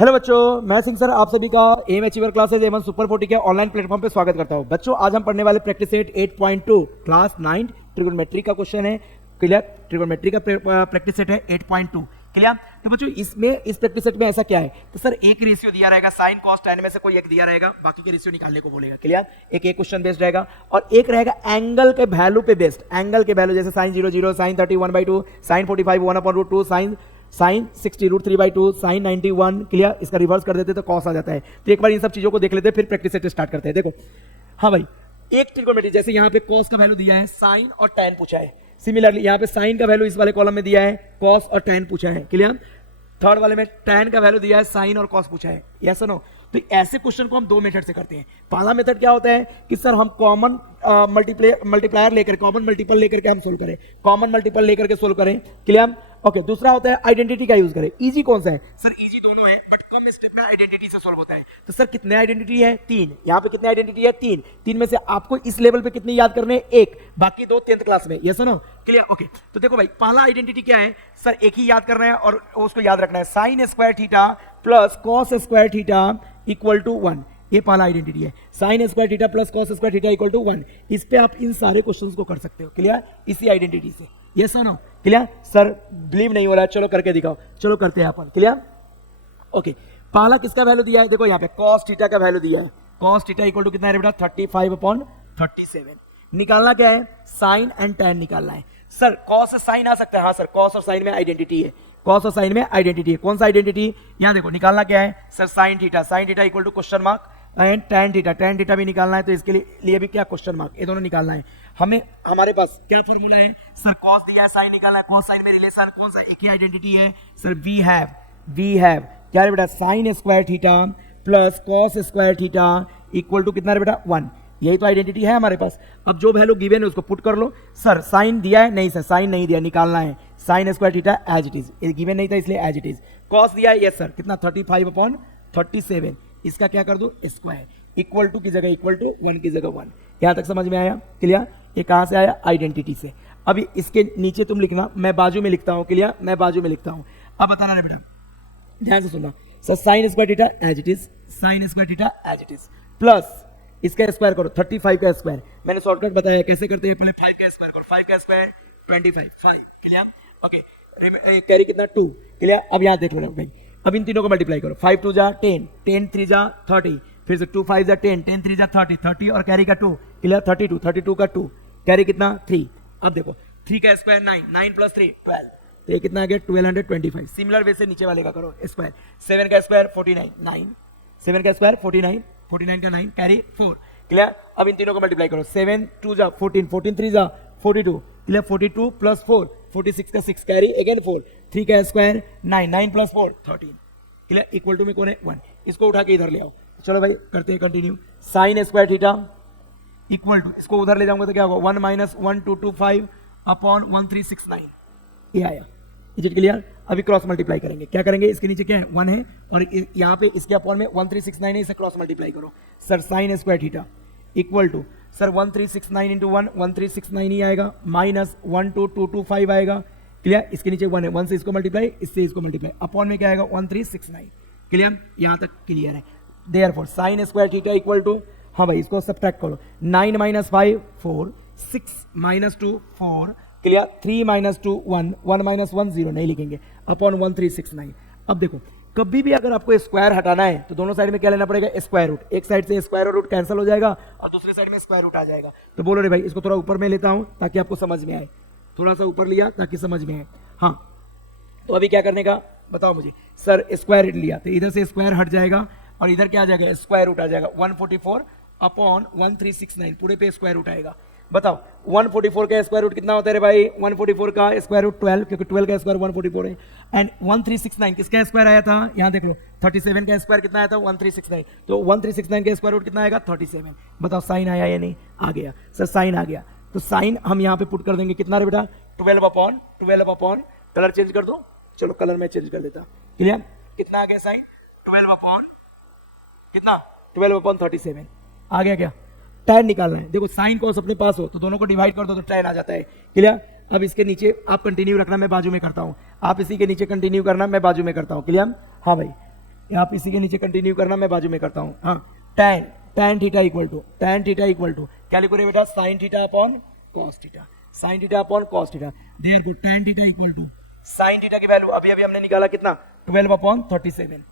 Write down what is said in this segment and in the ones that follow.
Hello बच्चों, मैं Singh sir आप सभी का एम अचीवर क्लासेज एवं सुपर 40 के ऑनलाइन प्लेटफॉर्म पे स्वागत करता हूं। बच्चों, आज हम पढ़ने वाले प्रैक्टिस सेट 8.2 क्लास 9 ट्रिगोनोमेट्री का क्वेश्चन है। क्लियर? ट्रिगोनोमेट्री का प्रैक्टिस सेट है 8.2। क्लियर? तो बच्चों इस प्रैक्टिस सेट में ऐसा क्या है, तो सर एक रेशियो दिया रहेगा, साइन कॉस tan में से कोई एक दिया रहेगा, बाकी के रेशियो निकालने को बोलेगा। क्लियर? एक क्वेश्चन बेस्ड रहेगा और एक रहेगा एंगल के वैल्यू पे बेस्ड। एंगल के वैल्यू जैसे sine 0 0, sine 30 1/2, sine 45 1/√2, sine 60 √3/2, sine 91। Clear? इसका रिवर्स कर देते तो कॉस आ जाता है। तो एक बार इन सब चीजों को देख लेते हैं, फिर प्रैक्टिस सेट स्टार्ट करते हैं। देखो, हाँ भाई, एक ट्रिगोनोमेट्री जैसे यहाँ पे कॉस का वैल्यू दिया है, साइन और tan पूछा है। सिमिलरली यहाँ पे साइन का वैल्यू इस वाले कॉलम में दिया है, कॉस और tan पूछा है। क्लियर? थर्ड वाले में tan का वैल्यू दिया है, साइन और कॉस पूछा है। यस और नो? तो ऐसे क्वेश्चन को हम दो मेथड से करते हैं। पहला मेथड क्या होता है कि सर हम कॉमन मल्टीप्लायर लेकर, कॉमन मल्टीपल लेकर के हम सोल्व करें, कॉमन मल्टीपल लेकर के सोल्व करें। क्लियर? ओके, दूसरा होता है आइडेंटिटी का यूज करें। इजी कौन सा है सर? इजी दोनों है, बट कम स्टेप में आइडेंटिटी से सोल्व होता है। तो सर कितने आइडेंटिटी है? 3। यहाँ पे कितने आइडेंटिटी है? 3। 3 में से आपको इस लेवल पे कितनी याद करने हैं? 1। बाकी 2 10th क्लास में। Yes no? क्लियर? ओके, तो देखो भाई, पहला आइडेंटिटी क्या है सर? एक ही याद करना है और उसको याद रखना है, sine square theta plus cos square theta equal to 1। ये पहला आइडेंटिटी है, sine square theta plus cos square theta equal to 1। इस पे आप इन सारे क्वेश्चंस को कर सकते हो। क्लियर? इसी आइडेंटिटी से। यस और नो? क्लियर? सर बिलीव नहीं हो रहा है, चलो करके दिखाओ। चलो करते हैं अपन। क्लियर? ओके, पहला किसका वैल्यू दिया है? देखो यहाँ पे कॉस थीटा का वैल्यू दिया है। कॉस थीटा इक्वल टू कितना है बेटा? 35/37। निकालना क्या है? साइन एंड tan निकालना है। सर कॉस से साइन आ सकता है? हाँ सर, कॉस और साइन में आइडेंटिटी है, कॉस और साइन में आइडेंटिटी है। कौन सा आइडेंटिटी? यहाँ देखो, निकालना क्या है sir? Sine theta equal to question mark and tan theta भी निकालना है। तो इसके लिए भी क्या क्वेश्चन मार्क, ये दोनों निकालना है हमें। हमारे पास क्या फॉर्मूला है सर? कॉस दिया है, साइन निकालना है, कॉस साइन में रिलेशन कौन सा? एक ही आइडेंटिटी है सर, वी हैव क्या है बेटा? Sine square theta plus cos square theta equal to कितना है बेटा? 1। यही तो आइडेंटिटी है हमारे पास। अब जो वैल्यू गिवन है उसको पुट कर लो। सर साइन दिया है? नहीं सर, साइन नहीं दिया, निकालना है sine square theta as it is. ये गिवन नहीं था इसलिए एज इट इज। कॉस दिया है? यस सर, कितना? 35/37। इसका क्या कर दो? स्क्वायर। इक्वल टू की जगह इक्वल टू, 1 की जगह 1। यहां तक समझ में आया? क्लियर? ये कहां से आया? आइडेंटिटी से। अभी इसके नीचे तुम लिखना, मैं बाजू में लिखता हूं। क्लियर? मैं बाजू में लिखता हूं। अब बताना रे बेटा, ध्यान से सुनना। Sir sine square theta as it is, sine square theta as it is plus इसका स्क्वायर करो, 35 का स्क्वायर। मैंने शॉर्टकट बताया कैसे करते हैं। पहले 5 का स्क्वायर करो, 5 का स्क्वायर 25, 5। क्लियर? ओके, कैरी कितना? 2। क्लियर? अब यहां देख लो भाई, अब इन तीनों को मल्टीप्लाई करो। 5 2 जा 10, 10 3 जा 30, फिर से 2 5 जा 10, 10 3 जा 30, 30 और कैरी का 2। क्लियर? 32, 32 का 2, कैरी कितना? 3। अब देखो, 3 का स्क्वायर 9, 9 प्लस 3 12। तो ये कितना आ गया? 1225। सिमिलर वे से नीचे वाले का करो स्क्वायर। 7 का स्क्वायर 49, 9। 7 का स्क्वायर 49, 49 का 9, कैरी 4। क्लियर? अब इन तीनों को मल्टीप्लाई करो। 7 2 जा 14, 14 3 जा 42। क्लियर? 42 प्लस 4, 46 का 6, कैरी अगेन 4। 3 का स्क्वायर 9, 9 प्लस 4 13। क्लियर? इक्वल टू में कौन है? 1। इसको उठा के इधर ले आओ। चलो भाई करते हैं continue. Sine square theta equal to, इसको उधर ले जाऊंगा तो क्या होगा? 1 - 1225 अपॉन 1369। ये आया। Is it clear? अभी क्रॉस मल्टीप्लाई करेंगे। क्या करेंगे? इसके नीचे क्या है? 1 है और यहाँ पे इसके अपॉन में 1369 है, इसे क्रॉस मल्टीप्लाई करो। Sir sine square theta equal to, sir 1369 into 1 1369 ही आएगा, माइनस 12225 आएगा। क्लियर? इसके नीचे 1 है, 1 से इसको मल्टीप्लाई, इससे इसको मल्टीप्लाई, अपॉन में क्या आएगा? 1369। क्लियर? यहाँ तक क्लियर है। Therefore sine square theta equal to, हाँ भाई इसको सब्ट्रैक्ट करो। 9 - 5 4, 6 - 2 4। क्लियर? 3 - 2 1, 1 - 1 0 नहीं लिखेंगे, अपॉन 1369। अब देखो, कभी भी अगर आपको स्क्वायर हटाना है तो दोनों साइड में क्या लेना पड़ेगा? Square root. एक साइड से स्क्वायर रूट कैंसिल हो जाएगा और दूसरे साइड में स्क्वायर रूट आ जाएगा। तो बोलो रे भाई, इसको थोड़ा ऊपर में लेता हूं ताकि आपको समझ में आए। थोड़ा सा ऊपर लिया ताकि समझ में आए। हाँ, तो अभी क्या करने का बताओ मुझे। सर स्क्वायर लिया तो इधर से स्क्वायर हट जाएगा और इधर क्या आ जाएगा? स्क्वायर रूट आ जाएगा। 144 अपॉन 1369, पूरे पे स्क्वायर रूट आएगा। बताओ 144 का स्क्वायर रूट कितना होता है रे भाई? 144 का स्क्वायर रूट 12, क्योंकि 12 का स्क्वायर 144 है। एंड 1369 किसका स्क्वायर आया था? यहाँ देख लो, 37 का स्क्वायर कितना आया था? 1369। तो 1369 का स्क्वायर रूट कितना आएगा? 37। बताओ साइन आया या नहीं? आ गया सर, साइन आ गया। तो साइन हम यहाँ पे पुट कर देंगे, कितना रे बेटा? 12 अपॉन, कलर चेंज कर दो। चलो कलर में चेंज कर देता। क्लियर? कितना आ गया साइन? 12 अपॉन कितना? 12/37 आ गया क्या? tan निकालना है। देखो साइन कॉस अपने पास हो तो दोनों को डिवाइड कर दो तो tan आ जाता है। क्लियर? अब इसके नीचे आप कंटिन्यू रखना, मैं बाजू में करता हूं। आप इसी के नीचे कंटिन्यू करना, मैं बाजू में करता हूं। क्लियर? हाँ भाई, आप इसी के नीचे कंटिन्यू करना, मैं बाजू में करता हूँ। हाँ, tan थीटा इक्वल टू क्या लिखो रे बेटा, sine theta upon cos theta, sine theta upon cos theta. There tan theta equal to sine theta की वैल्यू अभी अभी हमने निकाला कितना, 12 अपॉन 37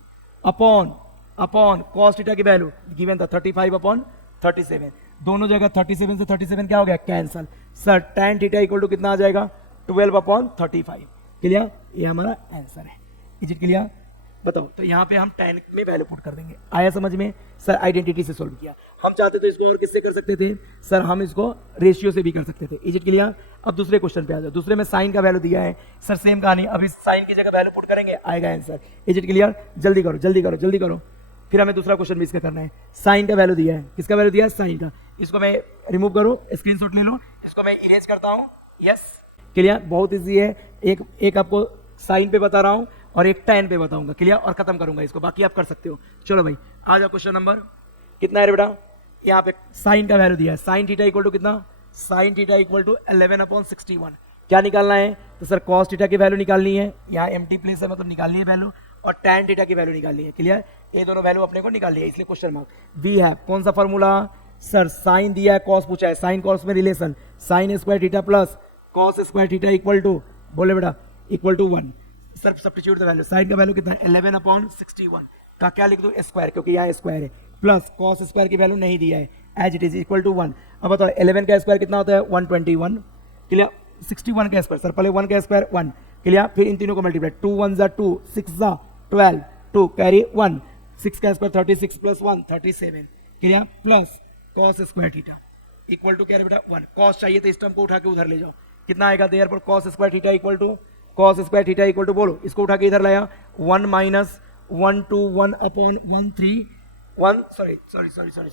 अपॉन कॉस थीटा की वैल्यू गिवन था 35 अपॉन 37। दोनों जगह 37 से 37 क्या हो गया, cancel. Sir tan theta equal to कितना आ जाएगा, 12 अपॉन 35। क्लियर, ये हमारा आंसर है। Is it clear? बताओ, तो यहाँ पे हम tan में वैल्यू पुट कर देंगे। आया समझ में? सर आइडेंटिटी से सोल्व किया। हम चाहते तो इसको और किससे कर सकते थे सर, हम इसको रेशियो से भी कर सकते थे। Is it clear? अब दूसरे क्वेश्चन पे आ जाओ। दूसरे में साइन का वैल्यू दिया है सर, सेम कहानी, अभी साइन की जगह वैल्यू पुट करेंगे, आएगा आंसर। Is it clear? जल्दी करो जल्दी करो जल्दी करो, फिर हमें दूसरा क्वेश्चन भी इसका करना है। साइन का वैल्यू दिया है, किसका वैल्यू दिया है, साइन का। इसको मैं रिमूव करो, स्क्रीनशॉट ले लो, इसको मैं इरेज करता हूँ। यस क्लियर, बहुत इजी है। एक आपको साइन पे बता रहा हूँ और एक tan पे बताऊंगा। क्लियर, और खत्म करूंगा इसको, बाकी आप कर सकते हो। चलो भाई आ जाओ, क्वेश्चन नंबर कितना है रे बेटा, यहाँ पे साइन का वैल्यू दिया है, साइन थीटा इक्वल टू कितना, sine theta equal to 11 upon 61। क्या निकालना है तो सर कॉस थीटा की वैल्यू निकालनी है, यहाँ एम्प्टी प्लेस है मतलब निकालनी है वैल्यू, और tan थीटा की वैल्यू निकालनी है। क्लियर, ये दोनों वैल्यू अपने को निकालनी है, इसलिए क्वेश्चन मार्क। वी है कौन सा फॉर्मूला सर, साइन दिया है कॉस पूछा है, साइन कॉस में relation, sine square theta plus cos square theta equal to, बोले बेटा equal to 1। Sir substitute the value, sine का वैल्यू कितना है 11 अपॉन 61 का क्या लिख दो, स्क्वायर, क्योंकि यहाँ स्क्वायर है, प्लस कॉस स्क्वायर की वैल्यू नहीं दिया है, as it is equal to 1। अब बताओ 11 का स्क्वायर कितना होता है 121। क्लियर, 61 का स्क्वायर सर, पहले 1 का स्क्वायर 1। क्लियर, फिर इन तीनों को मल्टीप्लाई, 2 1 जा 2, 6 जा 12, 2 कैरी 1, 6 का square 36 plus 1 37। Clear, plus cos square theta equal to क्या है बेटा 1। कॉस चाहिए तो इस टर्म को उठा के उधर ले जाओ, कितना आएगा, देयर पर cos square theta equal to, cos square theta equal to बोलो, इसको उठा के इधर लाया 1 माइनस 121 अपॉन 131, सॉरी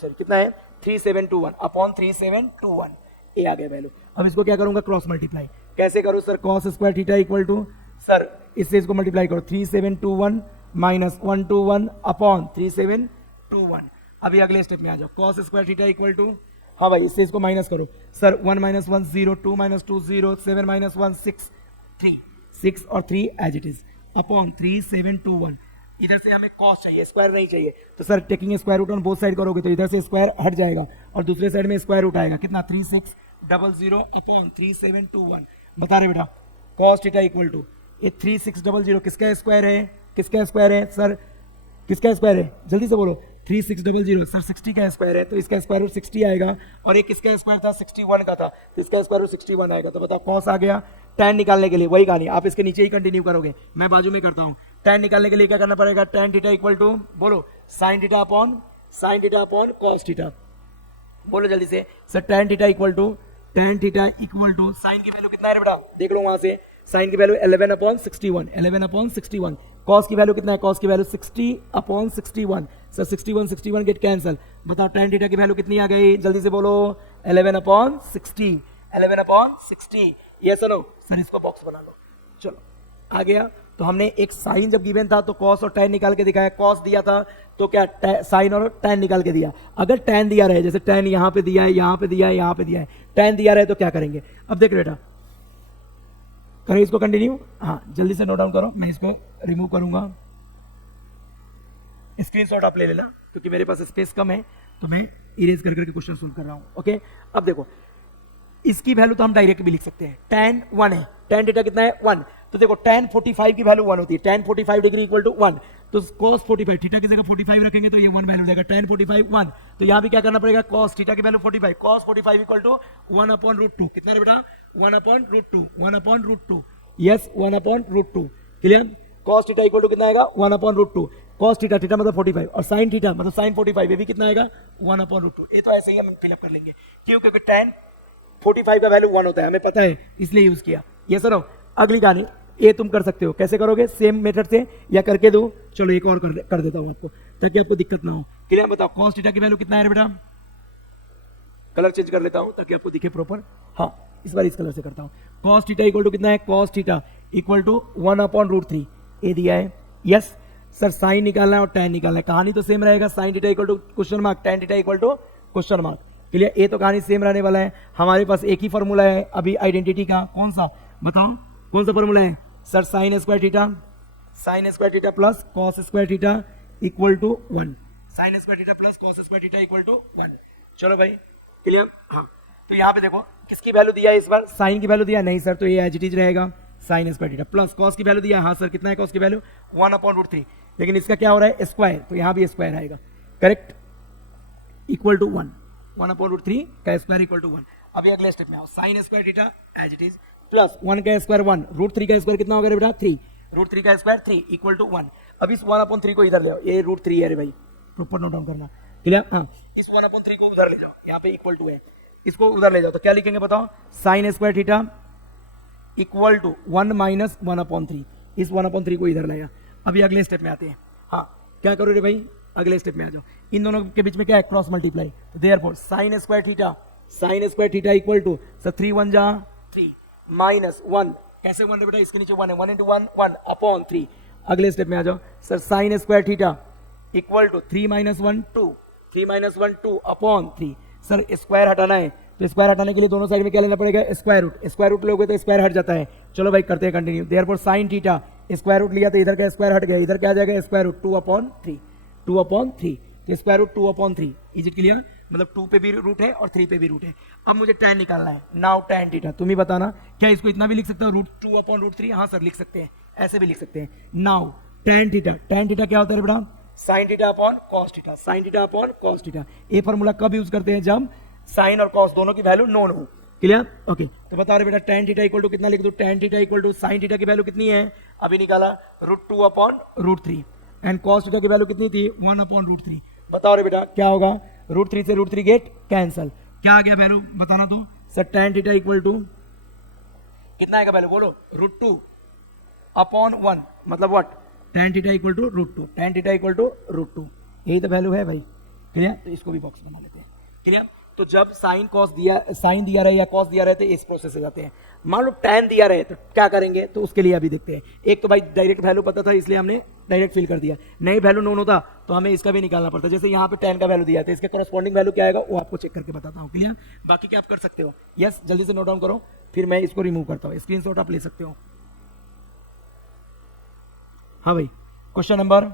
कितना है 3721 अपॉन 3721, ये आ गया वैल्यू। अब इसको क्या करूंगा, क्रॉस मल्टीप्लाई। कैसे करो sir, cos square theta equal to sir, इससे इसको मल्टीप्लाई करो, 3721 माइनस 121 अपॉन 3721। अभी अगले स्टेप में आ जाओ, cos square theta equal to, हाँ भाई इससे इसको माइनस करो सर, 1 माइनस 1 0, 2 माइनस 2 0, 7 माइनस 1 6, 6 और 3 एज इट इज अपॉन 3721। इधर से हमें कॉस चाहिए, स्क्वायर नहीं चाहिए, तो sir taking square root on both side करोगे तो इधर से स्क्वायर हट जाएगा और दूसरे साइड में स्क्वायर रूट आएगा, कितना 3600 अपॉन 3721। बता रहे बेटा कॉस थीटा इक्वल टू, ये 3600 किसका स्क्वायर है, किसका स्क्वायर है सर, किसका स्क्वायर है, जल्दी से बोलो, 3600 सर 60 का स्क्वायर है, तो इसका स्क्वायर रूट 60 आएगा, और एक किसका स्क्वायर था 61 का था, तो इसका स्क्वायर रूट 61 आएगा। तो बताओ कॉस आ गया, tan निकालने के लिए वही कहानी, आप इसके नीचे ही कंटिन्यू करोगे, मैं बाजू में करता हूँ। tan निकालने के लिए क्या करना पड़ेगा, tan थीटा इक्वल टू बोलो sine theta upon cos theta, बोलो जल्दी से sir, tan theta equal to sine की वैल्यू कितना है बेटा, देख लो वहां से, साइन की वैल्यू 11 अपॉन 61, कॉस की वैल्यू कितना है, कॉस की value 60 upon 61, sir 61 get cancel. बताओ tan थीटा की वैल्यू कितनी आ गई, जल्दी से बोलो 11 अपॉन 60। ये सुनो सर, इसको बॉक्स बना लो। चलो आ गया, तो हमने एक साइन जब गिवन था तो कॉस और tan निकाल के दिखाया, कॉस दिया था तो क्या साइन और tan निकाल के दिया। अगर tan दिया रहे, जैसे tan यहाँ पे दिया है, यहाँ पे दिया है, यहाँ पे दिया है, tan दिया रहे तो क्या करेंगे, अब देख बेटा करो इसको कंटिन्यू, हाँ जल्दी से नोट डाउन करो, मैं इसको रिमूव करूंगा, स्क्रीनशॉट आप ले लेना क्योंकि मेरे पास स्पेस कम है, तो मैं इरेज कर करके क्वेश्चन सोल्व कर रहा हूं। ओके, अब देखो इसकी वैल्यू तो हम डायरेक्ट भी लिख सकते हैं, tan 1 है, tan थीटा कितना है 1, तो देखो tan 45 की वैल्यू 1 होती है, tan 45 डिग्री इक्वल टू 1, तो cos 45 थीटा की जगह 45 रखेंगे तो ये 1 वैल्यू देगा, tan 45 1, तो यहाँ भी क्या करना पड़ेगा, cos थीटा की value 45, cos 45 equal to 1 upon root 2, कितना है बेटा 1 upon root 2, yes 1 upon root 2। Clear, cos theta equal to कितना आएगा 1 अपॉन रूट 2, cos थीटा मतलब 45 और sin थीटा मतलब sin 45, ये भी कितना आएगा 1 अपॉन रूट 2। ये तो ऐसे ही हम फिलअप कर लेंगे, क्यों, क्योंकि tan 45 का वैल्यू 1 होता है, हमें पता है इसलिए यूज किया। ये सुनो अगली कहानी, ये तुम कर सकते हो, कैसे करोगे, सेम मेथड से या करके दो। चलो एक और कर देता हूं आपको ताकि आपको दिक्कत ना हो। क्लियर, बताओ cos थीटा की वैल्यू कितना है बेटा, कलर चेंज कर लेता हूं ताकि आपको दिखे प्रॉपर, हाँ इस बार इस कलर से करता हूं। cos थीटा इक्वल टू कितना है, cos theta equal to 1 upon root 3, ये दिया है। यस सर, साइन निकालना है और tan निकालना है, कहानी तो सेम रहेगा, sine theta equal to question mark, tan theta equal to question mark. Clear, ये तो कहानी सेम रहने वाला है, हमारे पास एक ही फॉर्मूला है अभी आइडेंटिटी का, कौन सा बताओ, कौन सा फॉर्मूला है sir, sine square theta plus cos square theta equal to 1, sine square theta plus cos square theta equal to 1। चलो भाई क्लियर। हाँ तो यहाँ पे देखो किसकी वैल्यू दिया है इस बार, साइन की वैल्यू दिया नहीं सर, तो ये एज इट इज रहेगा sign square theta plus cos की वैल्यू दिया, हाँ सर कितना है कॉस की वैल्यू 1/√3, लेकिन इसका क्या हो रहा है स्क्वायर, तो यहाँ भी स्क्वायर आएगा, करेक्ट, इक्वल टू 1, 1/√3 का स्क्वायर इक्वल टू 1। अभी अगले स्टेप में आओ, sine square theta as it is plus 1 का स्क्वायर 1, √3 का स्क्वायर कितना होगा बेटा 3, √3 का स्क्वायर 3 इक्वल टू 1। अब इस 1/3 को इधर ले आओ, ये √3 है रे भाई, प्रॉपर नोट डाउन करना, क्लियर। हाँ इस 1/3 को उधर ले जाओ, यहाँ पे इक्वल टू है, इसको उधर ले जाओ तो क्या लिखेंगे बताओ, sine square theta equal to 1 minus 1/3, इस 1/3 को इधर लाया। अभी अगले स्टेप में आते हैं, हाँ क्या करो रे भाई, अगले स्टेप में आ जाओ, इन दोनों के बीच में क्या है क्रॉस मल्टीप्लाई, तो therefore sine square theta equal to sir 3 1 जा 3 माइनस 1, कैसे 1 रे बेटा, इसके नीचे 1 है, 1 × 1 1 अपॉन 3। अगले स्टेप में आ जाओ, sir sine square theta equal to 3 - 1 2, 3 - 1 2 upon 3। Sir square हटाना है, तो स्क्वायर हटाने के लिए दोनों साइड में क्या लेना पड़ेगा स्क्वायर रूट लोगे तो स्क्वायर हट जाता है। चलो भाई करते हैं continue, therefore sine theta square root लिया तो इधर का स्क्वायर हट गया, इधर क्या आ जाएगा स्क्वायर रूट 2/3, 2/3 तो square root 2/3, is it clear, मतलब 2 पे भी रूट है और 3 पे भी रूट है। अब मुझे tan निकालना है, नाउ tan थीटा, तुम ही बताना क्या इसको इतना भी लिख सकते हो √2/√3, हाँ सर लिख सकते हैं, ऐसे भी लिख सकते हैं। नाउ tan थीटा क्या होता है बेटा, sine theta upon cos theta, sine theta upon cos theta. ये फॉर्मूला कब यूज करते हैं, जब साइन और कॉस दोनों की वैल्यू नोन हो, क्लियर, ओके। तो बता रहे बेटा tan थीटा इक्वल टू कितना लिख दो, tan theta equal to sine theta की वैल्यू कितनी है, अभी निकाला √2/√3, एंड कॉस थीटा की वैल्यू कितनी थी 1/√3। बताओ रे बेटा क्या होगा, √3 से √3 गेट कैंसल, क्या आ गया वैल्यू बताना तो, sir tan theta equal to कितना आएगा वैल्यू बोलो, √2/1, मतलब what, tan theta equal to √2, tan theta equal to √2, यही तो वैल्यू है भाई, क्लियर। तो इसको भी बॉक्स बना लेते हैं, क्लियर। तो जब साइन दिया रहे या कॉस दिया रहे तो इस प्रोसेस से जाते हैं। मान लो tan दिया रहे तो क्या करेंगे, तो उसके लिए अभी देखते हैं। एक तो भाई डायरेक्ट वैल्यू पता था इसलिए हमने डायरेक्ट फिल कर दिया, नई वैल्यू नोन होता तो हमें इसका भी निकालना पड़ता। जैसे यहाँ पे tan का वैल्यू दिया था, इसके कॉरस्पॉन्डिंग वैल्यू क्या आएगा वो आपको चेक करके बताता हूँ, क्लियर। बाकी क्या आप कर सकते हो, यस जल्दी से नोट डाउन करो, फिर मैं इसको रिमूव करता हूँ, स्क्रीनशॉट आप ले सकते हो। हाँ भाई क्वेश्चन नंबर,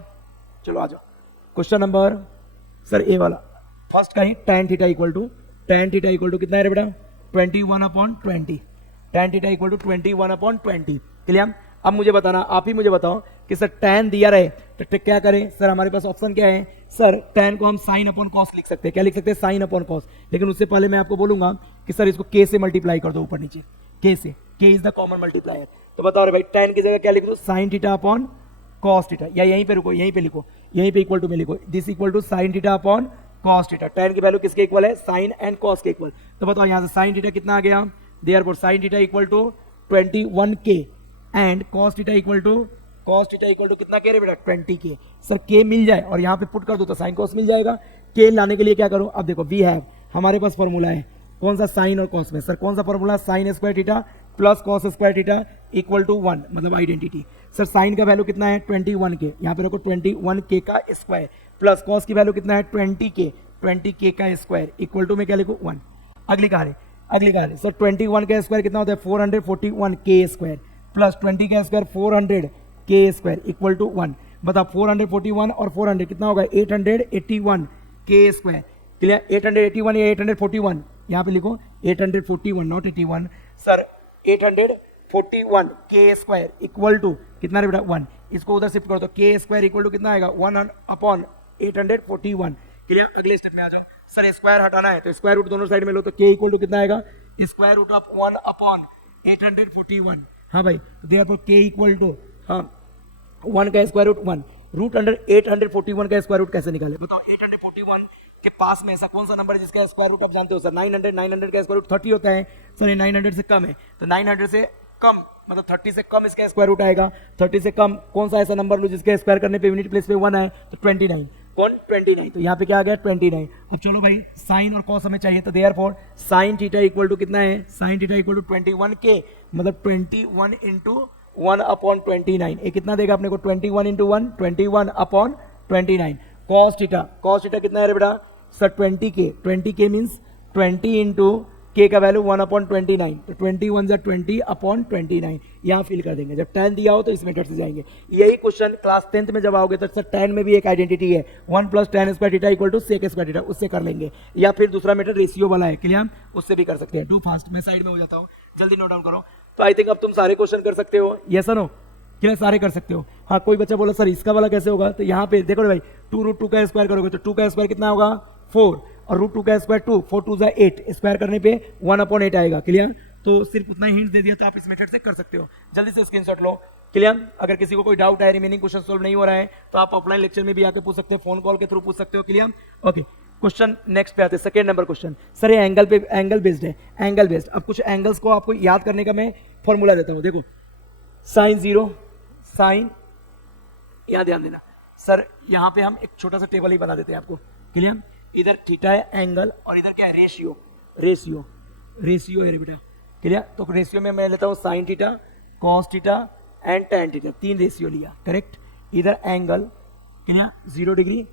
चलो आ जाओ क्वेश्चन नंबर सर ए वाला, फर्स्ट का ही tan थीटा इक्वल टू कितना है रे बेटा 21/20, tan theta equal to 21/20, clear. अब मुझे बताना, आप ही मुझे बताओ कि सर tan दिया रहे तो क्या करें, सर हमारे पास ऑप्शन क्या है, सर tan को हम साइन अपॉन कॉस लिख सकते हैं, क्या लिख सकते हैं साइन अपॉन कॉस, लेकिन उससे पहले मैं आपको बोलूंगा कि सर इसको k से मल्टीप्लाई कर दो ऊपर नीचे, k से, k is the common multiplier. तो बताओ रे भाई tan की जगह क्या लिख दो, sign theta upon cos theta, या यहीं पे रुको, यहीं पे लिखो, यहीं पे इक्वल टू में लिखो, this equal to sine theta upon cos theta. tan की वैल्यू किसके इक्वल है, साइन एंड कॉस के इक्वल। तो बताओ यहाँ से साइन थीटा कितना आ गया, therefore sine theta equal to 21k and cos theta equal to कितना कह रहे बेटा 20k। सर k मिल जाए और यहाँ पे पुट कर दो तो साइन कॉस मिल जाएगा। k लाने के लिए क्या करो, अब देखो वी हैव, हमारे पास फॉर्मूला है कौन सा, साइन और कॉस में, सर कौन सा formula, sine square theta plus cos square theta equal to 1, मतलब आइडेंटिटी। सर साइन का वैल्यू कितना है 21k, यहाँ पे रखो 21k का स्क्वायर, प्लस कॉस की वैल्यू कितना है 20k का स्क्वायर इक्वल टू में क्या लिखो 1। अगली कहानी सर 21 का स्क्वायर कितना होता है 441k स्क्वायर प्लस 20 का square 400k square equal to 1। बताओ 441 और 400 कितना होगा 881k स्क्वायर, क्लियर। 881 या 841, यहाँ पे लिखो 841 not 81, sir 841k square equal to कितना रे बेटा 1। इसको उधर शिफ्ट करो तो k स्क्वायर इक्वल टू कितना आएगा 1/841, क्लियर। अगले स्टेप में आ जाओ, सर स्क्वायर हटाना है तो स्क्वायर रूट दोनों साइड में लो तो k इक्वल टू कितना आएगा स्क्वायर रूट ऑफ 1/841। हाँ भाई देयरफॉर k इक्वल टू, हाँ 1 का स्क्वायर रूट 1, रूट अंडर 841 का स्क्वायर रूट कैसे निकाले, बताओ 841 के पास में ऐसा कौन सा नंबर है जिसका स्क्वायर रूट आप जानते हो, सर 900 का स्क्वायर रूट 30 होता है, सर ये 900 से कम है तो 900 से कम मतलब 30 से कम इसका स्क्वायर रूट आएगा। 30 से कम कौन सा ऐसा नंबर लो जिसके स्क्वायर करने पे यूनिट प्लेस पे 1 आए, तो 29, कौन 29, तो यहाँ पे क्या आ गया 29। तो चलो भाई साइन और कॉस हमें चाहिए, तो therefore sine theta equal to कितना है, sine theta equal to 21k, मतलब 21 इंटू 1/29, ये कितना देगा अपने को 21 इंटू 1 21/29। कॉस थीटा कितना है रे बेटा सर 20k मीन्स 20 इंटू के का वैल्यू 1/29, तो 21 जा 20 अपॉन 29 यहाँ फिल कर देंगे। जब tan दिया हो तो इस मेथड से जाएंगे। यही क्वेश्चन क्लास 10th में जब आओगे तो सर tan में भी एक आइडेंटिटी है 1 + tan square theta equal to sec square theta, उससे कर लेंगे। या फिर दूसरा मेथड रेशियो वाला है, क्लियर, उससे भी कर सकते हैं। डू फास्ट, मैं साइड में हो जाता हूँ, जल्दी नोट डाउन करो। तो आई थिंक अब तुम सारे क्वेश्चन कर सकते हो, यस और नो, क्लियर, सारे कर सकते हो। हाँ, कोई बच्चा बोला सर इसका वाला कैसे होगा, तो यहाँ पे देखो भाई 2√2 का स्क्वायर करोगे तो 2 का स्क्वायर कितना होगा 4 और √2 का स्क्वायर 2, 4 2 8, स्क्वायर करने पे 1/8 आएगा, क्लियर। तो सिर्फ उतना ही हिंट दे दिया तो आप इस मेथड से कर सकते हो। जल्दी से स्क्रीनशॉट लो, क्लियर। अगर किसी को कोई डाउट है, रिमेनिंग क्वेश्चन सोल्व नहीं हो रहा है तो आप ऑफलाइन लेक्चर में भी आके पूछ सकते हैं, फोन कॉल के थ्रू पूछ सकते हो, क्लियर। ओके, क्वेश्चन नेक्स्ट पे आते हैं, सेकंड नंबर क्वेश्चन। सर ये एंगल पे, एंगल बेस्ड है, एंगल बेस्ड। अब कुछ एंगल्स को आपको याद करने का मैं फॉर्मूला देता हूँ। देखो sin 0, साइन, यहाँ ध्यान देना सर, यहाँ पे हम एक छोटा सा टेबल ही बना देते हैं आपको, क्लियर। इधर थीटा है एंगल और इधर क्या है रेशियो, रेशियो, रेशियो है बेटा, क्लियर। तो रेशियो में मैं लेता हूँ sine theta, cos theta and tan theta, 3 ratio लिया, करेक्ट। इधर एंगल, क्लियर, 0 डिग्री,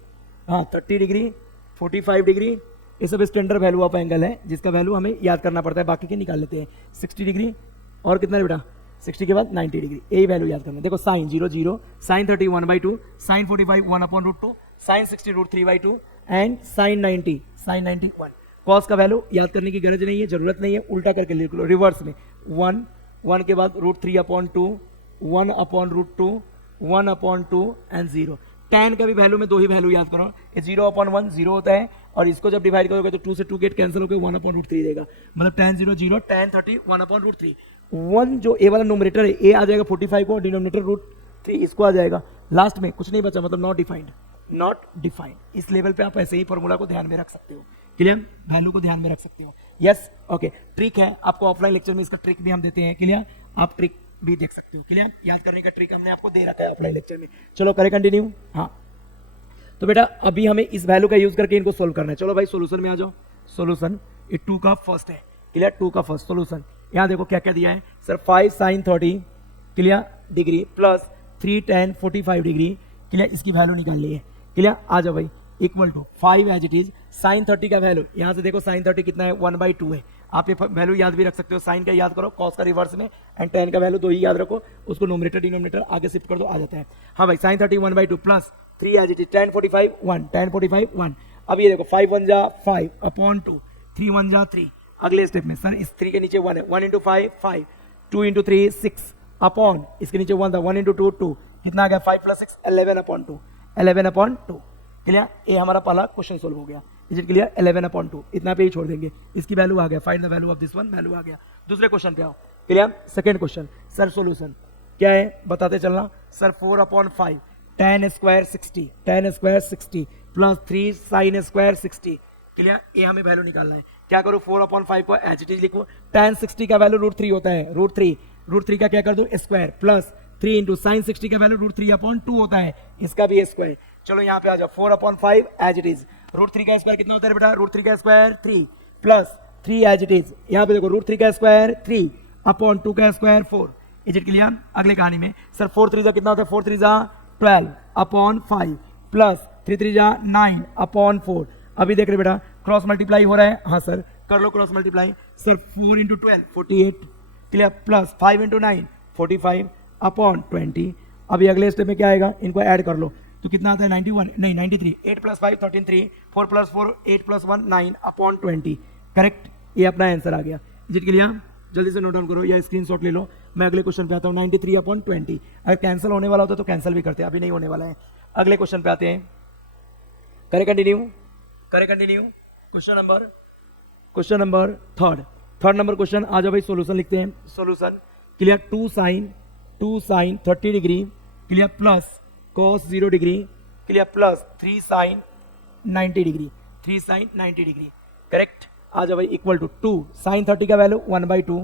हाँ 30 डिग्री, 45 डिग्री, ये सब स्टैंडर्ड वैल्यू ऑफ एंगल है जिसका वैल्यू हमें याद करना पड़ता है, बाकी के निकाल लेते हैं। 60 डिग्री और कितना है बेटा 60 के बाद 90 डिग्री, यही वैल्यू याद करना है। देखो sine 0 0, sine 30 1/2, sine 45 1/√2, sine 60 √3/2 and sine 90 1। Cos का वैल्यू याद करने की गरज नहीं है, जरूरत नहीं है, उल्टा करके लिख लो रिवर्स में। 1 के बाद √3/2, 1/√2, 1/2 एंड 0। tan का भी वैल्यू में 2 ही वैल्यू याद करो, 0/1 0 होता है और इसको जब डिवाइड करोगे तो 2 से 2 गेट कैंसिल होकर 1/√3 देगा, मतलब tan 0 0, tan 30 1/√3। 1 जो ए वाला नोमिनेटर है, ए आ जाएगा 45 को, डिनोमिनेटर √3 इसको आ जाएगा, लास्ट में कुछ नहीं बचा, मतलब नॉट डिफाइंड, नॉट डिफाइंड। इस लेवल पे आप ऐसे ही फॉर्मूला को ध्यान में रख सकते हो, क्लियर, वैल्यू को ध्यान में रख सकते हो, यस। ओके, ट्रिक है, आपको ऑफलाइन लेक्चर में इसका ट्रिक भी हम देते हैं, क्लियर, आप ट्रिक भी देख सकते हो, क्लियर। याद करने का ट्रिक हमने आपको दे रखा है ऑफलाइन लेक्चर में। चलो करें कंटिन्यू। हाँ, तो बेटा अभी हमें इस वैल्यू का यूज करके इनको सोल्व करना है। चलो भाई सोल्यूशन में आ जाओ। सोल्यूशन, ये 2 का फर्स्ट है, क्लियर, 2 का फर्स्ट सोल्यूशन। यहाँ देखो क्या क्या दिया है sir, 5 sin 30, clear, degree plus 3 tan 45 degree, clear, इसकी वैल्यू निकाल ली है, क्लियर। आ जाओ भाई, equal to 5 as it is, sine 30 का वैल्यू यहाँ से देखो, साइन 30 कितना है 1/2 है। आप ये वैल्यू याद भी रख सकते हो, साइन का याद करो, कॉस का रिवर्स में, एंड tan का वैल्यू 2 ही याद रखो, उसको नोमिनेटर डिनोमिनेटर आगे शिफ्ट कर दो, आ जाता है। हाँ भाई, sine 30 1/2 plus 3 as it is, tan 45 1, tan 45 1। अब ये देखो 5 1 जा 5 अपॉन 2, 3 1 जा 3। अगले स्टेप में सर इस 3 के नीचे 1 है, 1 × 5 5, 2 × 3 6 अपॉन, इसके नीचे 1 था, 1 × 2 2, कितना आ गया 5 + 6 11/2, 11/2, क्लियर। ये हमारा पहला क्वेश्चन सोल्व हो गया, इज इट क्लियर, 11/2, इतना पे ही छोड़ देंगे, इसकी वैल्यू आ गया, find the value of this one, value आ गया। दूसरे क्वेश्चन पे आओ, clear. Second question, sir solution क्या है बताते चलना। Sir 4/5 tan square 60, tan square 60 plus 3 sin square 60, clear. ये हमें वैल्यू निकालना है। क्या करूँ, 4/5 को एज इट इज लिखो, tan 60 का वैल्यू √3 होता है, √3 का क्या कर दो स्क्वायर, प्लस 3 × sin 60 का वैल्यू √3/2 होता है, इसका भी स्क्वायर। चलो यहाँ पे आ जाओ, 4/5 एज इट इज, √3 का स्क्वायर कितना होता है बेटा, √3 का square 3 plus 3 as it is, यहाँ पे देखो √3 का स्क्वायर 3 अपॉन 2 का स्क्वायर 4, इज इट क्लियर। अगले कहानी में सर 4 3 कितना होता है, 4 3 12 अपॉन 5 प्लस 3 3 9 अपॉन 4। अभी देख रहे बेटा क्रॉस मल्टीप्लाई हो रहा है, हाँ सर कर लो cross multiply. Sir 4 × 12 48, clear, plus 5 × 9 45 upon 20। अभी अगले स्टेप में क्या आएगा, इनको ऐड कर लो तो कितना आता है 91, नहीं 93, 8 + 5 13 3, 4 + 4 8 + 1 9 अपॉन 20, करेक्ट। ये अपना आंसर आ गया, इज इट क्लियर। जल्दी से नोट डाउन करो या स्क्रीनशॉट ले लो। मैं अगले क्वेश्चन पे आता हूँ, 93/20। अगर कैंसिल होने वाला होता तो कैंसिल भी करते हैं, अभी नहीं होने वाला है। अगले क्वेश्चन पे आते हैं, करें कंटिन्यू, करें continue. Question number third number question. आ जाओ भाई सोल्यूशन लिखते हैं। Solution, clear, 2 sin 30 degree, clear, plus cos 0 degree, clear, plus 3 sin 90 degree, 3 sin 90 degree, correct. आ जाओ भाई इक्वल टू 2 sin 30 का वैल्यू 1/2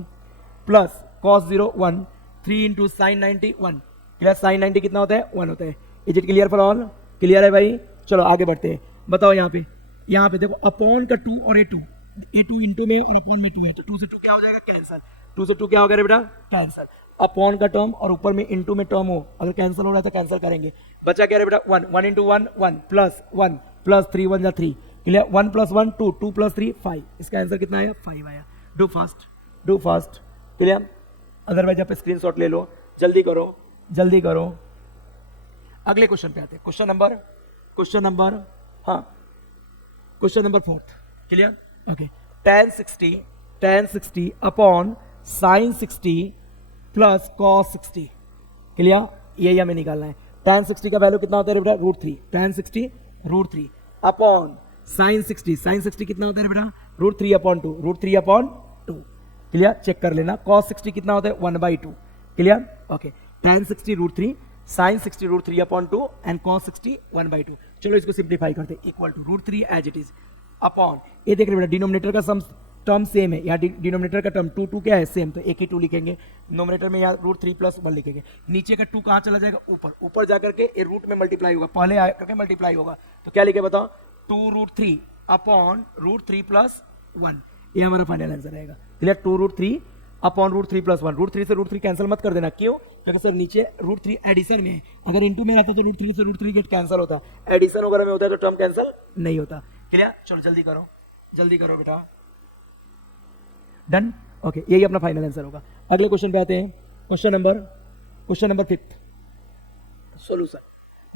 plus cos 0 1, 3 × sin 90 1, clear, sin 90 कितना होता है 1 होता है। Is it clear for all, clear है भाई। चलो आगे बढ़ते हैं, बताओ यहाँ पे देखो अपॉन का 2 और a2 इंटू में और अपॉन में 2 है, तो 2 से 2 क्या हो जाएगा कैंसिल, 2 से 2 क्या हो गया बेटा कैंसिल। अपॉन का टर्म और ऊपर में इंटू में टर्म हो, अगर कैंसिल हो रहा है तो कैंसिल करेंगे। बचा क्या रे बेटा 1, 1 × 1 1 प्लस 3 1 3, क्लियर, 1 + 1 2, 2 + 3 5, इसका आंसर कितना आया 5 आया। डू फास्ट क्लियर, अदरवाइज आप स्क्रीनशॉट ले लो, जल्दी करो जल्दी करो। अगले क्वेश्चन पे आते हैं, question number 4 clear. Okay, tan 60 upon sin 60 plus cos 60 clear, यही हमें निकालना है। tan 60 का वैल्यू कितना होता है बेटा, √3, tan 60 √3 अपॉन sin 60 कितना होता है बेटा, √3 अपॉन 2 क्लियर, चेक कर लेना। cos 60 कितना होता है 1/2 clear. Okay, tan 60 √3, sin 60 √3 upon 2 and cos 60 1/2। चलो इसको सिंप्लीफाई करते हैं, equal to √3 as it is upon, ये देख रहे बेटा डिनोमिनेटर का सम टर्म सेम है, यहाँ डिनोमिनेटर का टर्म 2 क्या है सेम, तो एक ही 2 लिखेंगे। नोमिनेटर में यहाँ √3 + 1 लिखेंगे, नीचे का 2 कहाँ चला जाएगा, ऊपर जाकर के ये रूट में मल्टीप्लाई होगा, पहले आकर के मल्टीप्लाई होगा, तो क्या लिखे बताओ, 2√3 अपॉन √3 + 1, ये हमारा फाइनल आंसर रहेगा क्लियर। 2√3 अपॉन √3 + 1, √3 से √3 कैंसिल मत कर देना, क्यों, क्योंकि सर नीचे √3 एडिशन में है, अगर इंटू में रहता तो √3 से √3 गेट कैंसिल होता, एडिशन वगैरह में होता है तो टर्म कैंसिल नहीं होता क्लियर। चलो जल्दी करो बेटा, डन। ओके, यही अपना फाइनल आंसर होगा। अगले क्वेश्चन पे आते हैं, क्वेश्चन नंबर 5 सॉल्यूशन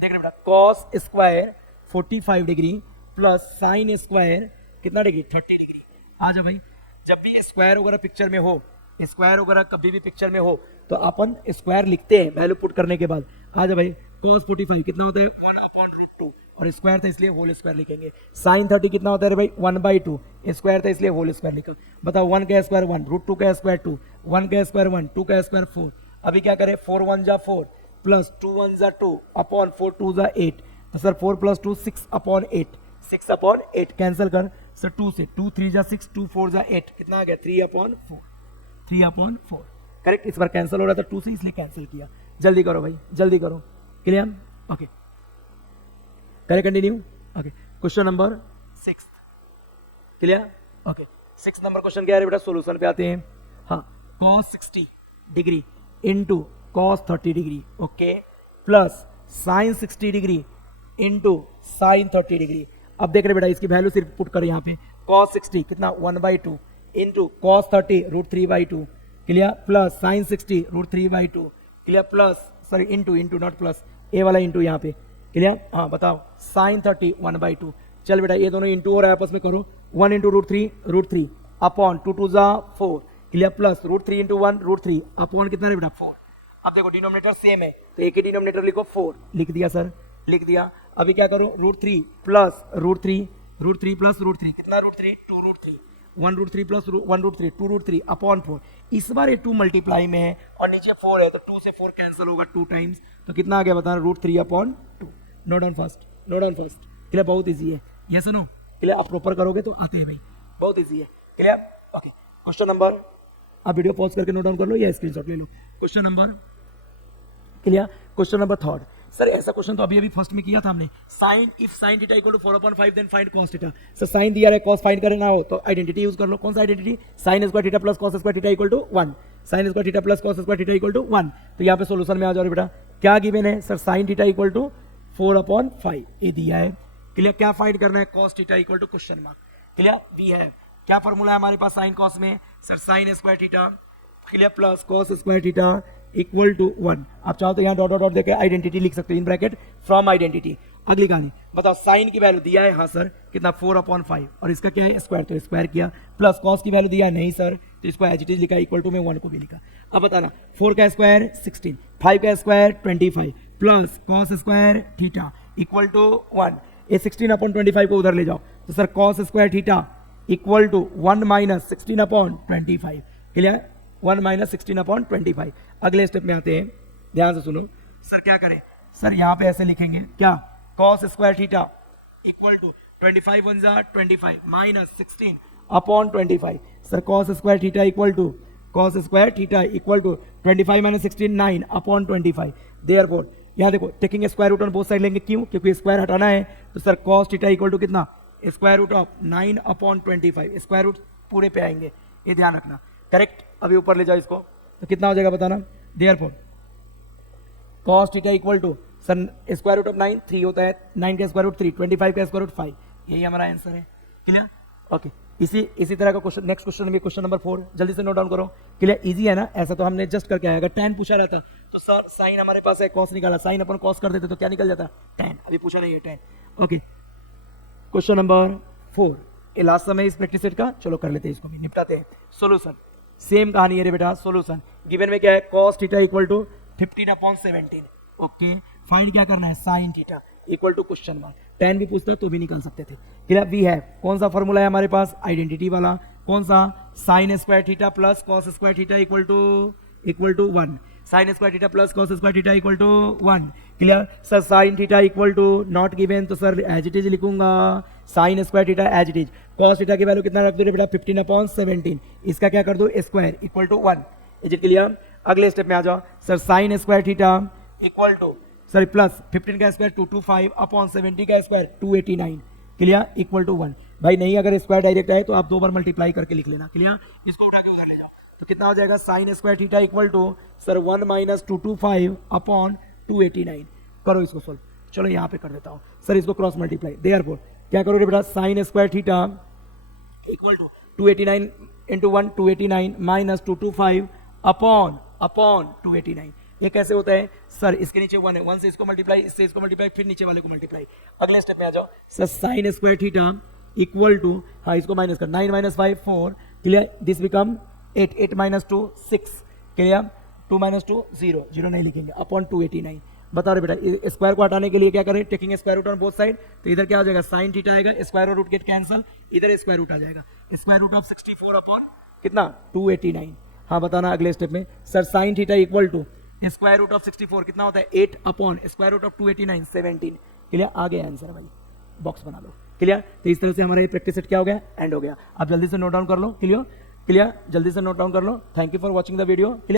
देख रहे बेटा, cos square 45 degree plus sin square कितना डिग्री 30 डिग्री। आ जाओ भाई, जब भी स्क्वायर वगैरह पिक्चर में हो, स्क्वायर वगैरह कभी भी पिक्चर में हो तो अपन स्क्वायर लिखते हैं वैल्यू पुट करने के बाद। आ जाओ भाई, cos 45 कितना होता है 1/√2 और स्क्वायर था इसलिए होल स्क्वायर लिखेंगे। sin 30 कितना होता है भाई 1/2, स्क्वायर था इसलिए होल स्क्वायर लिखा। बताओ 1 का स्क्वायर 1, √2 का स्क्वायर 2, 1 का स्क्वायर 1, 2 का स्क्वायर 4। अभी क्या करें, 4 1 जा 4 प्लस 2 1 जा 2 अपॉन 4 2 जा 8, तो सर 4 + 2 6/8, 6/8 कैंसिल कर सर, 2 से 2 3 जा 6, 2 4 जा 8, कितना आ गया 3/4 करेक्ट। इस बार कैंसिल हो रहा था 2 से इसलिए कैंसिल किया। जल्दी करो भाई, जल्दी करो क्लियर। ओके, करें continue. Okay, question number 6 clear. Okay, 6 number question क्या है बेटा, सॉल्यूशन पे आते हैं। हाँ, cos 60 degree into cos 30 degree okay plus sin 60 degree into sin 30 degree. अब देख रहे बेटा, इसकी वैल्यू सिर्फ पुट कर यहाँ पे, cos 60 कितना 1/2 into cos 30 √3/2 clear plus sin 60 √3/2 clear plus sorry into not plus, A वाला इंटू यहाँ पे क्लियर। हाँ बताओ sin 30 1/2। चल बेटा, ये दोनों इंटू हो रहा है, आपस में करो, 1 × √3 अपॉन 2 2 जा 4 क्लियर प्लस √3 × 1 √3 अपॉन कितना है बेटा 4। अब देखो डिनोमिनेटर सेम है तो एक ही डिनोमिनेटर लिखो, 4 लिख दिया सर, लिख दिया। अभी क्या करो, √3 प्लस √3 प्लस √3 कितना √3 2√3, 1 √3 प्लस 1 √3 2√3 अपॉन 4। इस बार ये 2 मल्टीप्लाई में है और नीचे 4 है तो 2 से 4 कैंसिल होगा 2 टाइम्स, तो कितना आ गया बताना √3/2। नोट डाउन फास्ट क्लियर, बहुत इजी है, ये सुनो क्लियर, आप प्रॉपर करोगे तो आते हैं भाई, बहुत इजी है क्लियर। ओके, क्वेश्चन नंबर, आप वीडियो पॉज करके नोट डाउन कर लो या स्क्रीनशॉट ले लो। Question number clear, question number 3 sir, ऐसा क्वेश्चन तो अभी फर्स्ट में किया था हमने, sine if sin theta equal to 4/5 then find cos theta. Sir sine दिया है, cos फाइंड करना हो तो आइडेंटिटी यूज कर लो। कौन सा identity, sin square theta plus cos square theta equal to 1, sin square theta plus cos square theta equal to 1। तो यहाँ पे सोल्यूशन में आ जाओ बेटा, क्या गिवन है sir, sin theta equal to 4/5 ये दिया है क्लियर। क्या फाइंड करना है, cos theta equal to question mark clear, वी है। क्या फॉर्मूला है हमारे पास sin cos में, sir sin square theta clear plus cos square theta equal to 1। आप चाहो तो यहाँ डॉट डॉट देकर आइडेंटिटी लिख सकते हो, इन ब्रैकेट फ्रॉम आइडेंटिटी। अगली कहानी बताओ, साइन की वैल्यू दिया है हाँ सर कितना 4/5 और इसका क्या है स्क्वायर, तो स्क्वायर किया, प्लस कॉस की वैल्यू दिया है नहीं सर तो इसको एज इट इज लिखा, इक्वल टू में 1 को भी लिखा। अब बताना 4 का स्क्वायर 16, 5 का square 25 plus cos square theta equal to 1। ये 16/25 को उधर ले जाओ तो sir cos square theta equal to 1 - 16/25 clear, 1 - 16/25। अगले स्टेप में आते हैं, ध्यान से सुनो सर, क्या करें सर, यहाँ पे ऐसे लिखेंगे क्या, cos square theta equal to 25 1 जा 25 minus 16/25। Sir cos square theta equal to 25 - 16 9/25। Therefore यहाँ देखो taking square root on both side लेंगे, क्यों, क्योंकि स्क्वायर हटाना है तो sir cos theta equal to कितना, square root of 9/25, square root पूरे पे आएंगे, ये ध्यान रखना करेक्ट। अभी ऊपर ले जाओ इसको तो कितना हो जाएगा बताना, therefore cos theta equal to sir square root of 9 3 होता है, 9 का स्क्वायर रूट 3, 25 का स्क्वायर रूट 5, यही हमारा आंसर है क्लियर। ओके, इसी तरह का क्वेश्चन, नेक्स्ट क्वेश्चन भी क्वेश्चन नंबर 4, जल्दी से नोट डाउन करो। क्लियर, इजी है ना, ऐसा तो हमने जस्ट करके आया। अगर tan पूछा रहता तो सर साइन हमारे पास है, cos निकाला, साइन अपन cos कर देते तो क्या निकल जाता, tan। अभी पूछा नहीं है tan। ओके, क्वेश्चन नंबर 4, ये लास्ट समय इस प्रैक्टिस सेट का, चलो कर लेते हैं, इसको भी निपटाते हैं। सोल्यूशन सेम कहानी है रे बेटा। सोल्यूशन गिवन में क्या है, cos theta equal to 15/17। Okay, find क्या करना है, sin theta equal to question mark. tan भी पूछता तो भी निकाल सकते थे। क्लियर, वी है कौन सा फॉर्मूला है हमारे पास, आइडेंटिटी वाला, कौन सा, sin square theta plus cos square theta equal to 1, sin square theta plus cos square theta equal to 1। Clear sir, sin theta equal to not given तो सर एज इट इज लिखूंगा, sin square theta as it is, cos theta की value कितना रख दो बेटा 15/17, इसका क्या कर दो square equal to 1। Is it clear? अगले स्टेप में आ जाओ sir, sin square theta equal to sorry plus 15 का स्क्वायर 225/70 का स्क्वायर 289। Clear, equal to 1। भाई नहीं, अगर स्क्वायर डायरेक्ट आए तो आप 2 बार मल्टीप्लाई करके लिख लेना। क्लियर, इसको उठा के उधर ले जाओ तो कितना हो जाएगा, sin square theta equal to sir 1 - 225/289। करो इसको सोल्व, चलो यहाँ पे कर देता हूँ सर, इसको क्रॉस मल्टीप्लाई। देयरफॉर क्या करो रे बेटा, sin square theta equal to 289 into 1 289 minus 225/289। ये कैसे होता है सर, इसके नीचे 1 है, 1 से इसको मल्टीप्लाई, इससे इसको मल्टीप्लाई, फिर नीचे वाले को मल्टीप्लाई। अगले स्टेप में आ जाओ sir, sin square theta equal to, हाँ इसको माइनस कर, 9 - 5 4। Clear, this become 8, 8 - 2 6। क्लियर, 2 - 2 0, 0 नहीं लिखेंगे, अपॉन 289। बता रहे बेटा, स्क्वायर को हटाने के लिए क्या करें, taking square root on both side, तो इधर क्या हो जाएगा, sin थीटा आएगा, स्क्वायर और रूट गेट कैंसल, इधर स्क्वायर रूट आ जाएगा, स्क्वायर रूट ऑफ 64 अपॉन कितना 289। हाँ बताना अगले स्टेप में sir, sin theta equal to square root of 64 कितना होता है 8 upon square root of 289 17। Clear, आ गया आंसर भाई, बॉक्स बना लो। क्लियर, तो इस तरह से हमारा ये प्रैक्टिस सेट क्या हो गया, एंड हो गया। आप जल्दी से नोट डाउन कर लो। क्लियर, जल्दी से नोट डाउन कर लो। Thank you for watching the video.